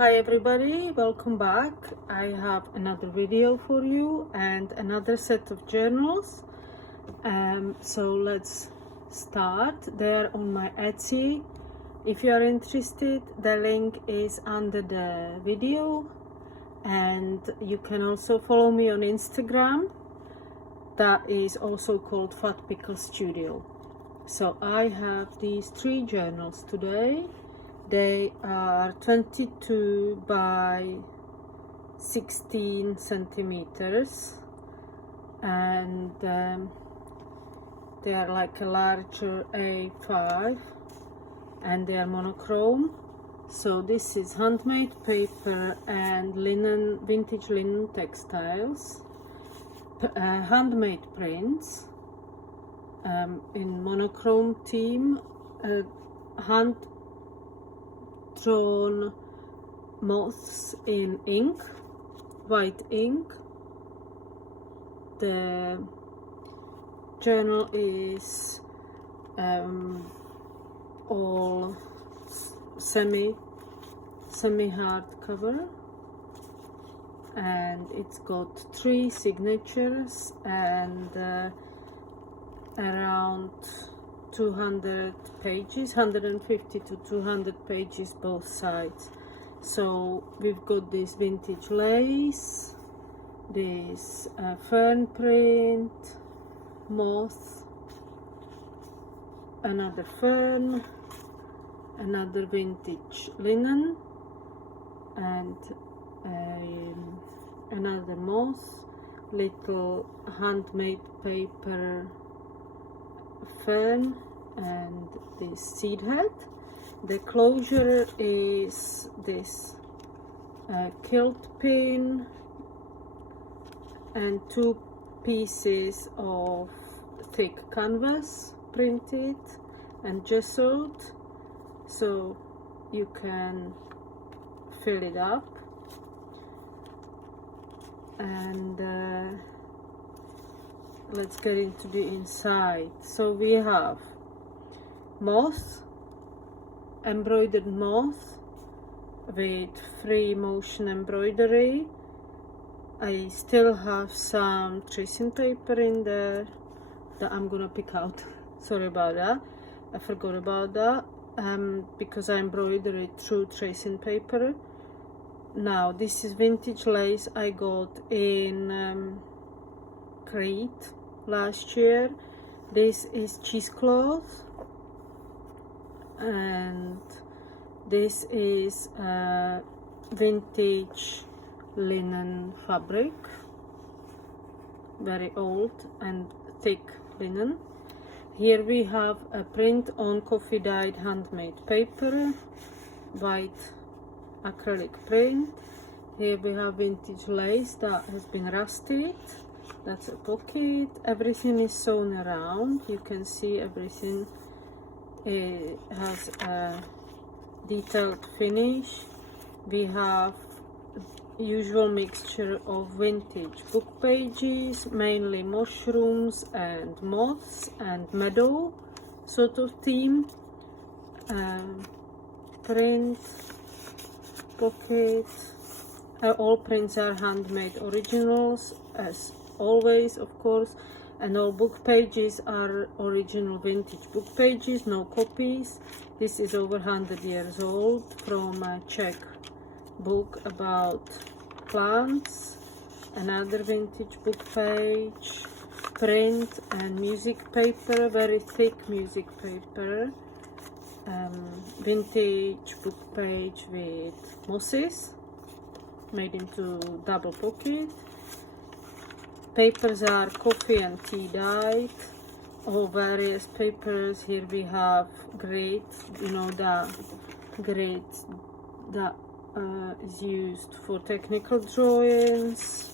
Hi everybody, welcome back. I have another video for you and another set of journals. So let's start. They're on my Etsy. If you are interested, the link is under the video, and you can also follow me on Instagram. That is also called Fat Pickle Studio. So I have these 3 journals today. They are 22 by 16 centimeters, and they are like a larger A5, and they are monochrome. So this is handmade paper and linen, vintage linen textiles, handmade prints in monochrome theme, hand drawn moths in ink, white ink. The journal is all semi hard cover, and it's got 3 signatures and around 200 pages, 150 to 200 pages both sides. So we've got this vintage lace, this fern print, moth, another fern, another vintage linen, and another moth, little handmade paper fern, and this seed head. The closure is this quilt pin and 2 pieces of thick canvas printed and gessoed, so you can fill it up. And let's get into the inside. So we have moth, embroidered moth with free motion embroidery. I still have some tracing paper in there that I'm gonna pick out. Sorry about that, I forgot about that, because I embroidered it through tracing paper. Now this is vintage lace I got in Crete last year. This is cheesecloth, and this is vintage linen fabric, very old and thick linen. Here we have a print on coffee dyed handmade paper, white acrylic print. Here we have vintage lace that has been rusted. That's a pocket. Everything is sewn around. You can see everything has a detailed finish. We have usual mixture of vintage book pages, mainly mushrooms and moths and meadow sort of theme. Print, pocket. All prints are handmade originals, as always, of course, and all book pages are original vintage book pages, no copies. This is over 100 years old, from a Czech book about plants. Another vintage book page, print and music paper, very thick music paper. Vintage book page with mosses made into double pocket. Papers are coffee and tea dyed, all various papers. Here we have grate, you know, the grate that is used for technical drawings,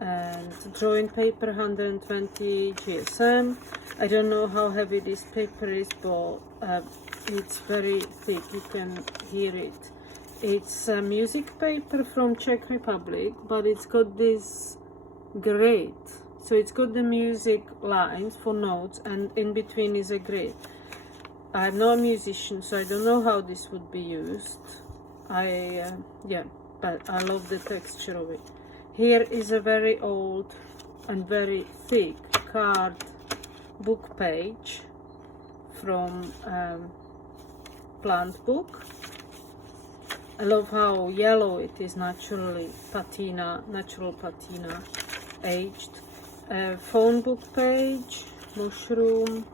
and drawing paper 120 GSM. I don't know how heavy this paper is, but it's very thick, you can hear it. It's a music paper from Czech Republic, but it's got this grate, so it's got the music lines for notes, and in between is a grate. I'm not a musician, so I don't know how this would be used. Yeah, but I love the texture of it. Here is a very old and very thick card book page from plant book. I love how yellow it is, naturally patina, natural patina, aged. Phone book page, mushroom,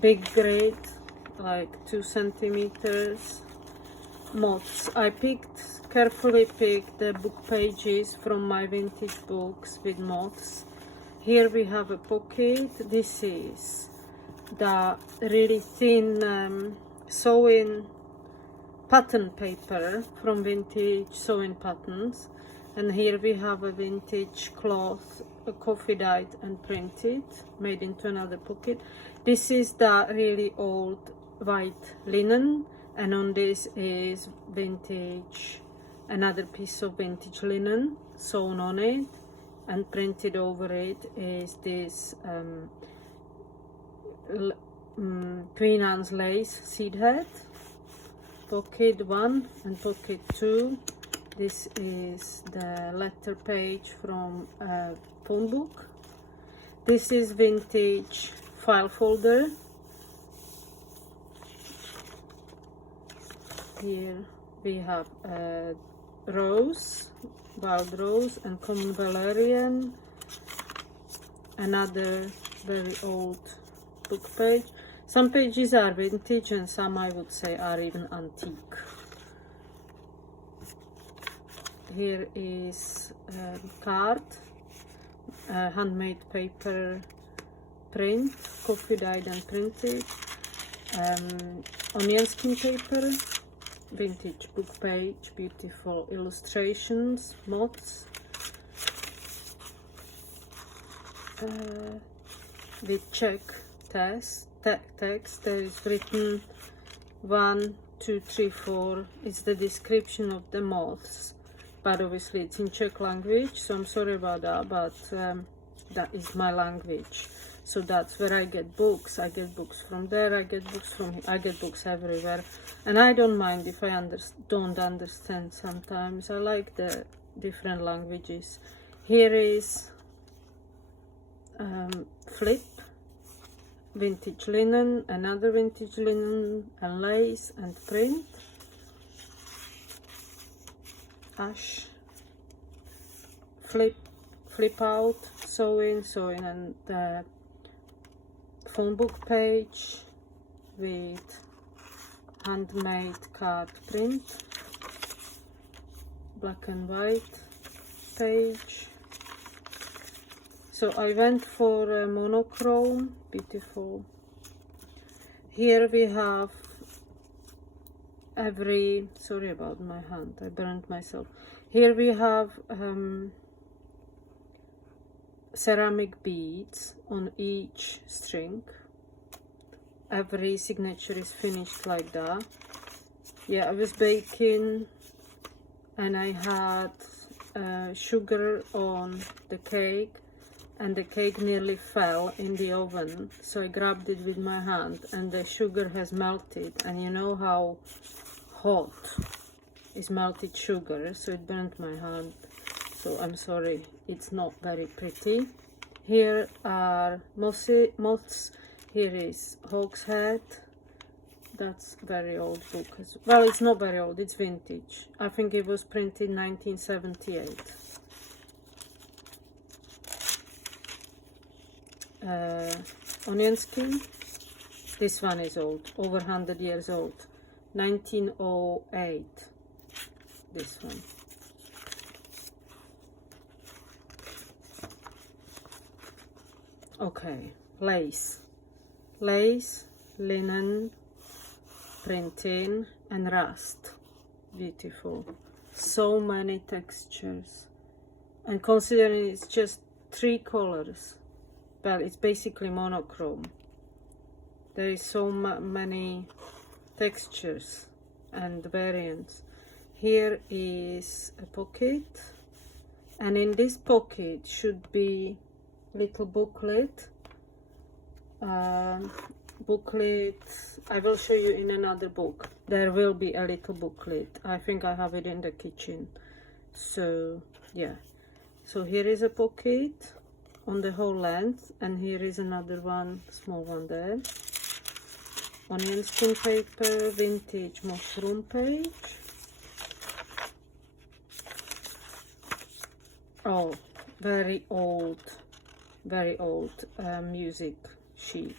big grid, like 2 centimeters. Moths. I carefully picked the book pages from my vintage books with moths. Here we have a pocket. This is the really thin sewing pattern paper from vintage sewing patterns. And here we have a vintage cloth, coffee dyed and printed, made into another pocket. This is the really old white linen, and on this is vintage, another piece of vintage linen sewn on it, and printed over it is this Queen Anne's lace seed head. Pocket 1 and pocket 2. This is the letter page from a phone book. This is vintage file folder. Here we have a rose, wild rose, and common valerian. Another very old book page. Some pages are vintage and some, I would say, are even antique. Here is a card, handmade paper print, coffee dyed and printed, onion skin paper, vintage book page, beautiful illustrations, moths, with check text. There is written 1, 2, 3, 4. It's the description of the moths, but obviously it's in Czech language, so I'm sorry about that, but that is my language. So that's where I get books. I get books from there, I get books from here, I get books everywhere. And I don't mind if I don't understand sometimes. I like the different languages. Here is flip, vintage linen, another vintage linen, and lace and print. Ash, flip out, sewing, and the phone book page with handmade card print, black and white page. So I went for a monochrome, beautiful. Here we have sorry about my hand, I burned myself. Here we have ceramic beads on each string. Every signature is finished like that. Yeah, I was baking and I had sugar on the cake, and the cake nearly fell in the oven, so I grabbed it with my hand and the sugar has melted, and you know how hot is melted sugar, so it burnt my hand. So I'm sorry, it's not very pretty. Here are moths. Here is Hawk's Head. That's very old book. Well, it's not very old, it's vintage. I think it was printed in 1978. Onion skin. This one is old, over 100 years old. 1908. This one. Okay, lace, linen, printing, and rust. Beautiful. So many textures, and considering it's just 3 colors, well, it's basically monochrome. There is so many textures and variants. Here is a pocket, and in this pocket should be little booklet. booklet. I will show you in another book. There will be a little booklet. I think I have it in the kitchen. So yeah, so here is a pocket on the whole length, and here is another one, small one there. Onion skin paper, vintage Monochrome page. Oh, very old music sheet,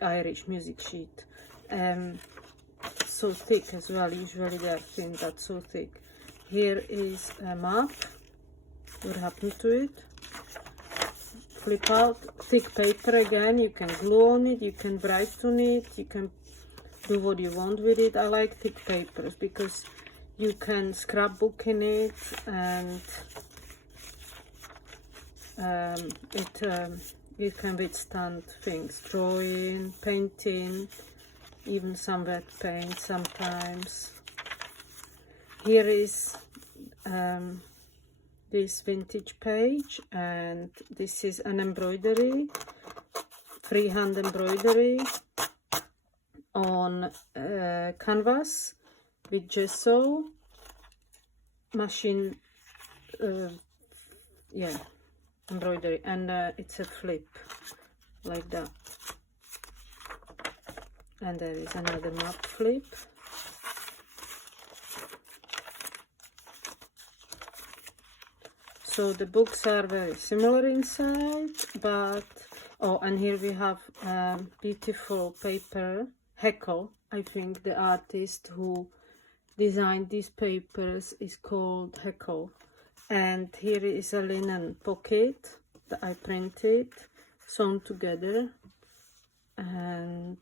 Irish music sheet. So thick as well. Usually they are thin, but so thick. Here is a map. What happened to it? Flip out. Thick paper again. You can glue on it, you can write on it, you can do what you want with it. I like thick papers because you can scrapbook in it, and you can withstand things, drawing, painting, even some wet paint sometimes. Here is this vintage page, and this is an embroidery, freehand embroidery on canvas with gesso machine, yeah, embroidery, and it's a flip like that. And there is another map flip. So the books are very similar inside, but oh, and here we have beautiful paper, Heckle. I think the artist who designed these papers is called Heckle. And here is a linen pocket that I printed, sewn together and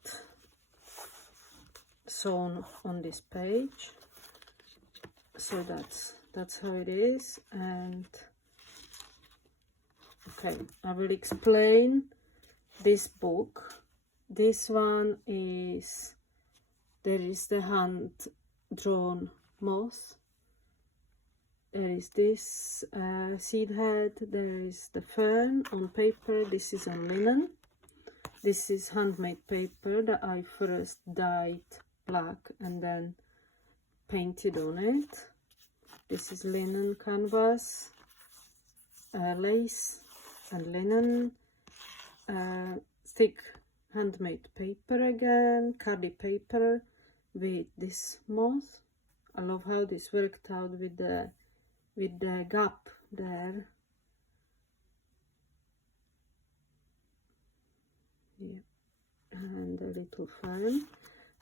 sewn on this page. So that's how it is. And okay, I will explain this book. This one is, there is the hand drawn moth, there is this seed head, there is the fern on paper, this is on linen. This is handmade paper that I first dyed black and then painted on it. This is linen canvas, lace and linen, thick handmade paper again, cardie paper with this moth. I love how this worked out with the gap there. Yeah, and a little fern.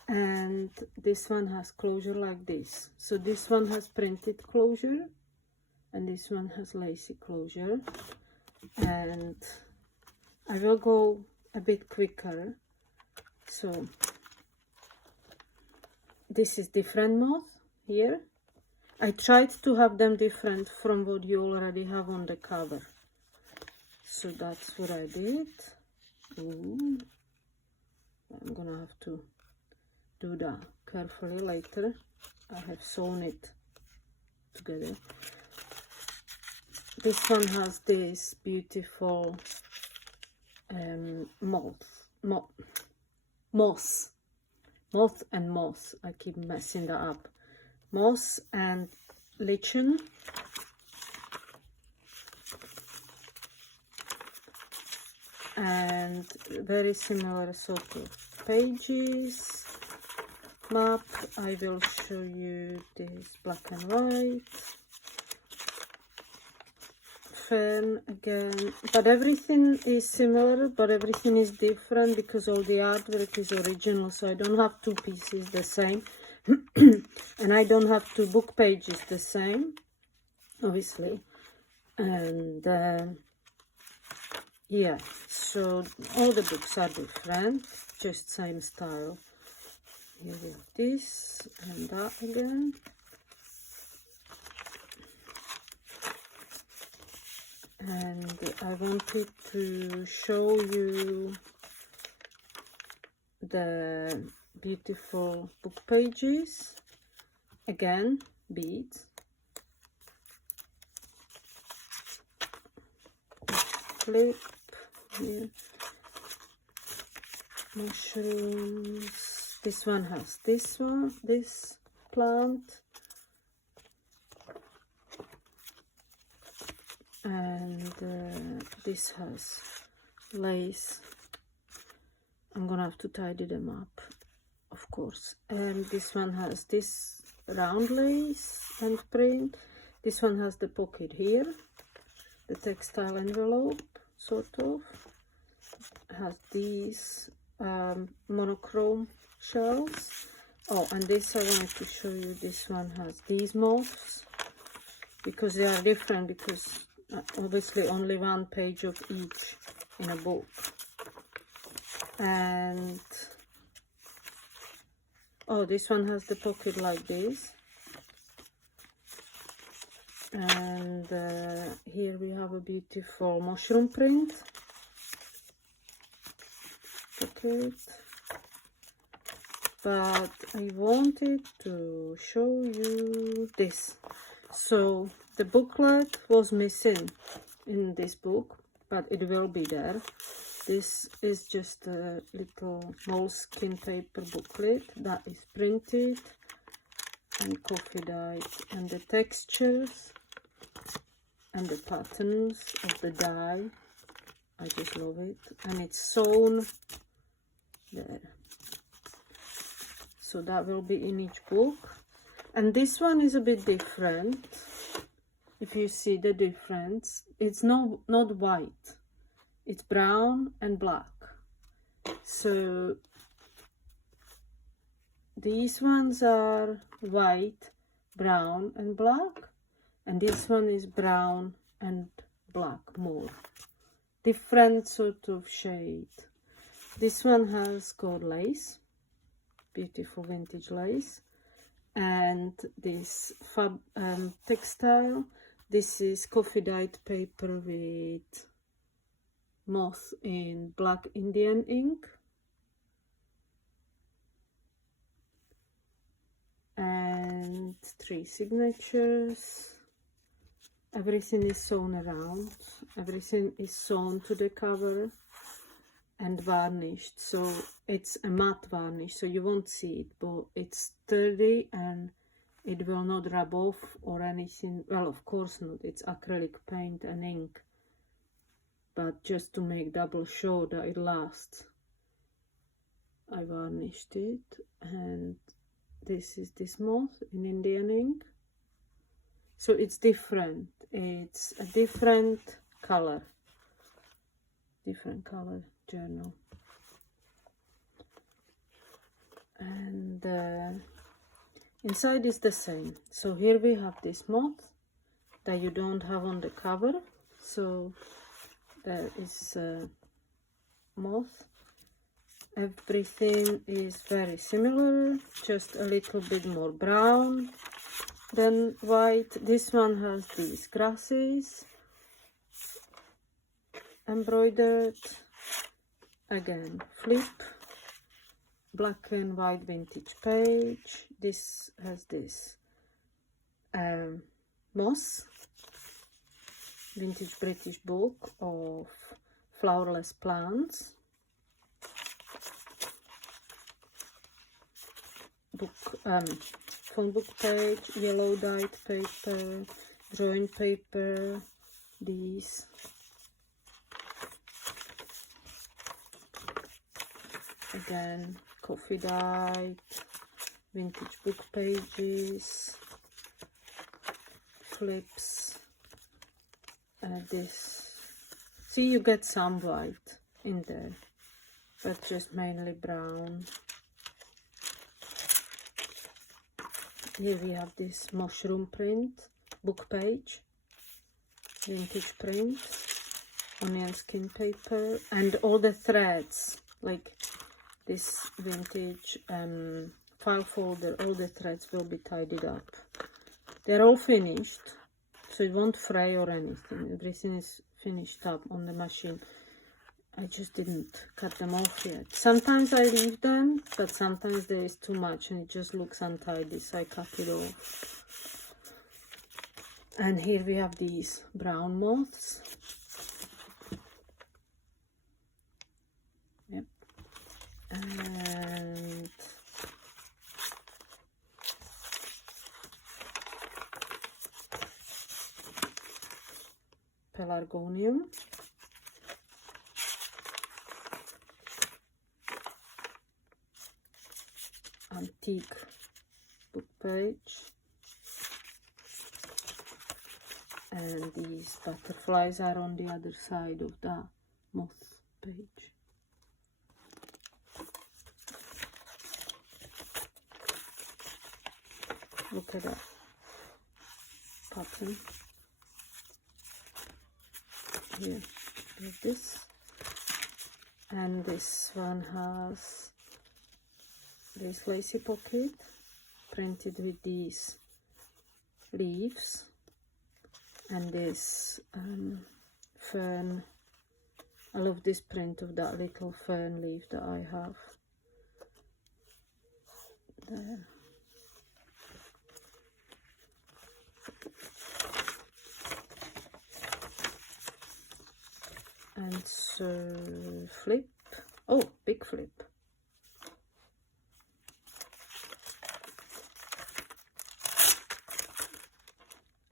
And this one has closure like this. So this one has printed closure, and this one has lacy closure. And I will go a bit quicker. So this is different moth here. I tried to have them different from what you already have on the cover. So that's what I did. Ooh. I'm gonna have to do that carefully later. I have sewn it together. This one has this beautiful moss and moss. I keep messing that up. Moss and lichen. And very similar sort of pages. Map. I will show you this black and white. Fern again, but everything is similar, but everything is different because all the artwork is original, so I don't have two pieces the same. And I don't have two book pages the same, obviously. And yeah, so all the books are different, just same style. Here we have this and that again. And I wanted to show you the beautiful book pages. Again, beads. Flip here. mushrooms. This one has this plant, and this has lace. I'm gonna have to tidy them up, of course. And this one has this round lace and print. This one has the pocket here, the textile envelope, sort of. Has these monochrome shells. Oh, and this I wanted to show you. This one has these moths, because they are different, because obviously only one page of each in a book. And oh, this one has the pocket like this. And here we have a beautiful mushroom print pocket. But I wanted to show you this. So the booklet was missing in this book, but it will be there. This is just a little moleskin paper booklet that is printed and coffee dyed, and the textures and the patterns of the dye, I just love it. And it's sewn there, so that will be in each book. And this one is a bit different. If you see the difference, it's not white, it's brown and black. So these ones are white, brown and black, and this one is brown and black, more different sort of shade. This one has gold lace, beautiful vintage lace, and this textile, this is coffee dyed paper with moth in black Indian ink. And 3 signatures. Everything is sewn around, everything is sewn to the cover and varnished. So it's a matte varnish, so you won't see it, but it's sturdy and it will not rub off or anything. Well, of course not, it's acrylic paint and ink, but just to make double sure that it lasts, I varnished it. And this is this moth in Indian ink. So it's different, it's a different color journal. And inside is the same. So here we have this moth that you don't have on the cover. So there is a moth. Everything is very similar, just a little bit more brown than white. This one has these grasses embroidered, again flip, black and white vintage page. This has this moss, vintage British book of flowerless plants. Book, phone book page, yellow dyed paper, drawing paper, these. Again, coffee dyed, vintage book pages, flips, this. See, you get some white in there, but just mainly brown. Here we have this mushroom print, book page, vintage print, onion skin paper, and all the threads, like this vintage file folder, all the threads will be tidied up. They're all finished, so it won't fray or anything. Everything is finished up on the machine. I just didn't cut them off yet. Sometimes I leave them, but sometimes there is too much and it just looks untidy, so I cut it off. And here we have these brown moths. Yep. and pelargonium, antique book page, and these butterflies are on the other side of the moth page. Look at that pattern. Here, like this, and this one has this lacy pocket printed with these leaves, and this fern. I love this print of that little fern leaf that I have there. And so flip, oh, big flip.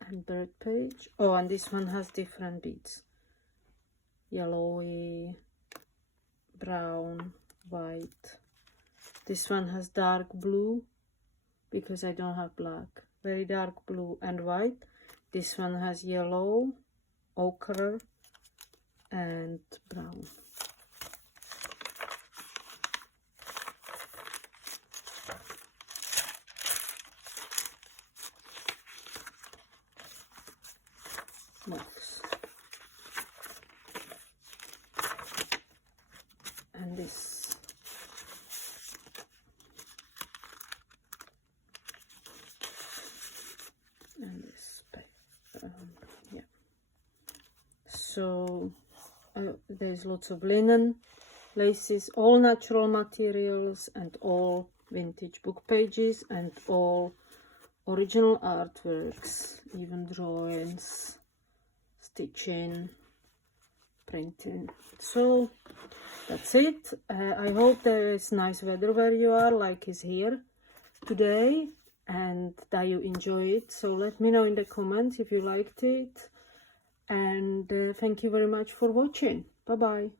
And bird page. Oh, and this one has different beads. Yellowy, brown, white. This one has dark blue because I don't have black. Very dark blue and white. This one has yellow, ochre, and brown. Moths. And this. And this. Yeah. So there's lots of linen, laces, all natural materials, and all vintage book pages, and all original artworks, even drawings, stitching, printing. So that's it. I hope there is nice weather where you are, like is here today, and that you enjoy it. So let me know in the comments if you liked it. And thank you very much for watching. Bye bye.